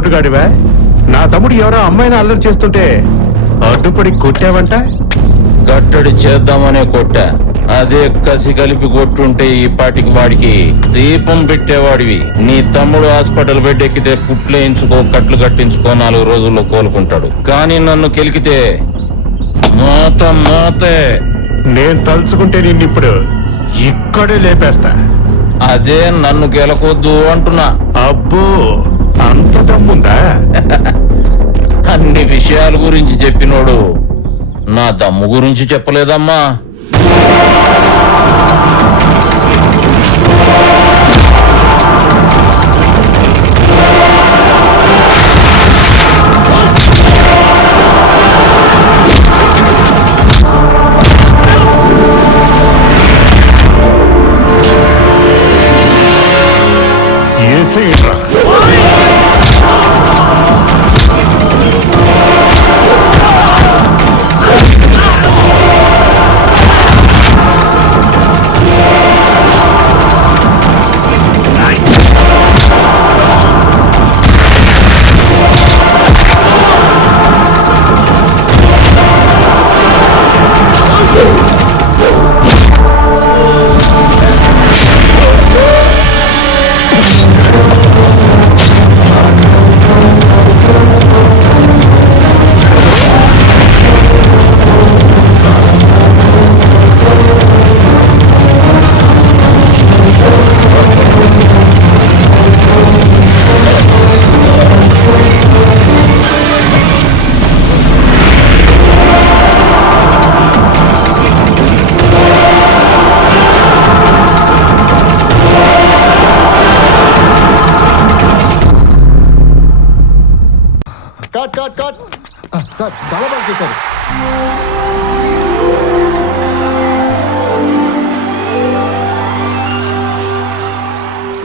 రౌటుగాడివా? నా తమ్ముడు ఎవరో అమ్మాయిని అల్లరి చేస్తుంటే అడ్డుపడి కొట్టావంట. కట్టడి చేద్దామనే కొట్టా. అదే కసి కలిపి కొట్టుంటే ఈ పాటికి వాడికి దీపం పెట్టేవాడివి. నీ తమ్ముడు హాస్పిటల్ బెడ్ ఎక్కితే పుట్లేయించుకో, కట్లు కట్టించుకో, 4 రోజుల్లో కోలుకుంటాడు. కానీ నన్ను కెలికితే మోతే. నేను తలుచుకుంటే నిన్నిప్పుడు ఇక్కడే లేపేస్తా. అదే నన్ను గెలకొద్దు అంటున్నా. అబ్బో, అంత దమ్ముందా? అన్ని విషయాల గురించి చెప్పినోడు నా దమ్ము గురించి చెప్పలేదమ్మా. ఏసేయండ్రా. కట్ సార్, చాలా బాగా చేశారు.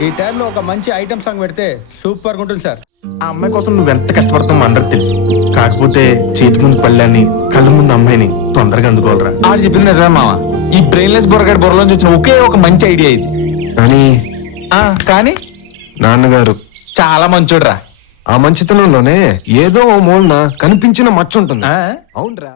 ఈ టైంలో ఒక మంచి ఐటమ్ సాంగ్ పెడితే సూపర్ గా ఉంటుంది సార్. ఆ అమ్మాయి కోసం నువ్వు ఎంత కష్టపడతావు అందరికి తెలుసు. కాకపోతే చేతి ముందు పళ్ళాన్ని, కళ్ళ ముందు అమ్మాయిని తొందరగా అందుకోవాలరా. ఆడు చెప్పింది నిజమే మామ. ఈ బ్రెయిన్లెస్ బుర్రగాడి బుర్రలోంచి వచ్చిన ఒకే ఒక మంచి ఐడియా ఇది. కానీ నాన్నగారు చాలా మంచోడ్రా. ఆ మంచితనంలోనే ఏదో ఓ మూలన కనిపించిన మచ్చ ఉంటుంది. అవునరా.